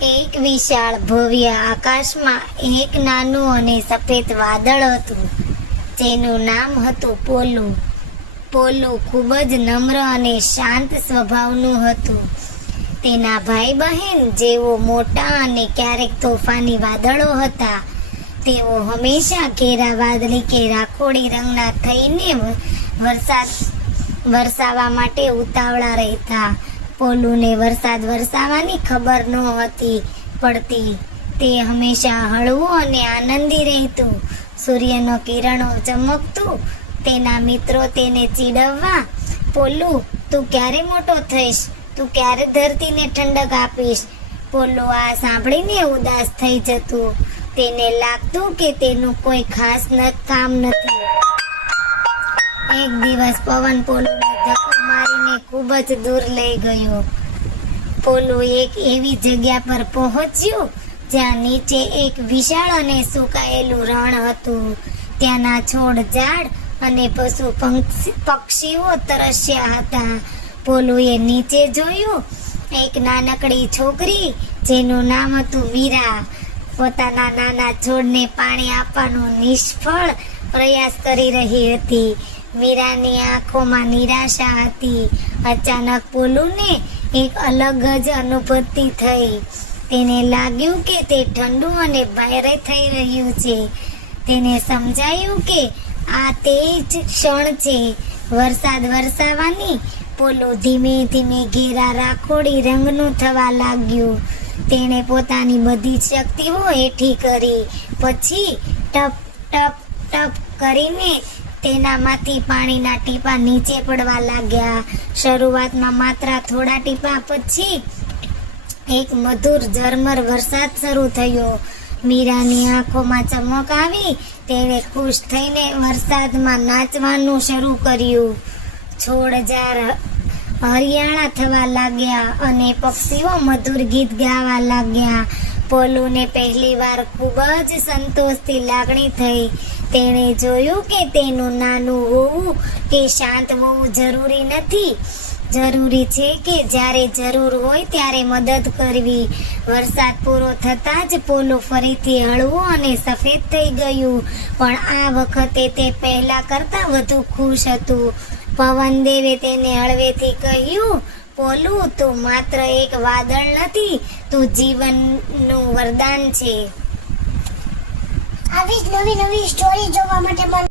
એક વિશાળ ભવ્ય આકાશમાં એક નાનું અને સફેદ વાદળ હતું, જેનું નામ હતું પોલુ. પોલુ ખૂબ જ નમ્ર અને શાંત સ્વભાવનું હતું. તેના ભાઈ બહેન જેઓ મોટા અને ક્યારેક તોફાની વાદળો હતા, તેઓ હંમેશા ઘેરા વાદળી કે રાખોડી રંગના થઈને વરસાવવા માટે ઉતાવળા રહેતા. પોલુને વરસાદ વરસાવવાની ખબર નહોતી પડતી. તે હંમેશા હળવું અને આનંદી રહેતું. સૂર્યનો કિરણો ચમકતું. તેના મિત્રો તેને ચીડવવા, પોલુ, તું ક્યારે મોટો થઈશ? તું ક્યારે ધરતીને ઠંડક આપીશ? પોલુ આ સાંભળીને ઉદાસ થઈ જતું. તેને લાગતું કે તેનું કોઈ ખાસ કામ નથી. એક દિવસ પવન પોલુને ધક્કો મારીને ખૂબ જ દૂર લઈ ગયો. પોલુ એક એવી જગ્યા પર પહોંચ્યું જ્યાં નીચે એક વિશાળ અને સુકાયેલું રણ હતું. ત્યાંના છોડ, ઝાડ અને પશુ પક્ષીઓ તરસ્યા હતા. પોલુએ નીચે જોયું. એક નાનકડી છોકરી જેનું નામ હતું મીરા, પોતાના નાના છોડને પાણી આપવાનો નિષ્ફળ પ્રયાસ કરી રહી હતી. મીરાની આંખોમાં નિરાશા હતી. અચાનક પોલુને એક અલગ જ અનુભૂતિ થઈ. તેને લાગ્યું કે તે ઠંડુ અને ભારે થઈ રહ્યું છે. તેને સમજાયું કે આ તે જ ક્ષણ છે વરસાદ વરસાવવાની. પોલુ ધીમે ધીમે ઘેરા રાખોડી રંગનું થવા લાગ્યું. તેણે પોતાની બધી શક્તિઓ એકઠી કરી. પછી ટપ ટપ ટપ કરીને તેનામાંથી પાણીના ટીપાં નીચે પડવા લાગ્યા. શરૂઆતમાં માત્ર થોડા ટીપાં, પછી એક મધુર ઝરમર વરસાદ શરૂ થયો. મીરાની આંખોમાં ચમક આવી. તેણે ખુશ થઈને વરસાદમાં નાચવાનું શરૂ કર્યું. છોડ, ઝાડ હરિયાળા થવા લાગ્યા અને પક્ષીઓ મધુર ગીત ગાવા લાગ્યા. પોલુને પહેલીવાર ખૂબ જ સંતોષની લાગણી થઈ. તેણે જોયું કે તેનું નાનું હોવું કે શાંત હોવું જરૂરી નથી. જરૂરી છે કે જ્યારે જરૂર હોય ત્યારે મદદ કરવી. વરસાદ પૂરો થતાં જ પોલુ ફરીથી હળવું અને સફેદ થઈ ગયું, પણ આ વખતે તે પહેલા કરતાં વધુ ખુશ હતું. પવનદેવે તેને હળવેથી કહ્યું, પોલુ, તું માત્ર એક વાદળ નથી, તું જીવનનું વરદાન છે. આવી જ નવી નવી સ્ટોરી જોવા માટે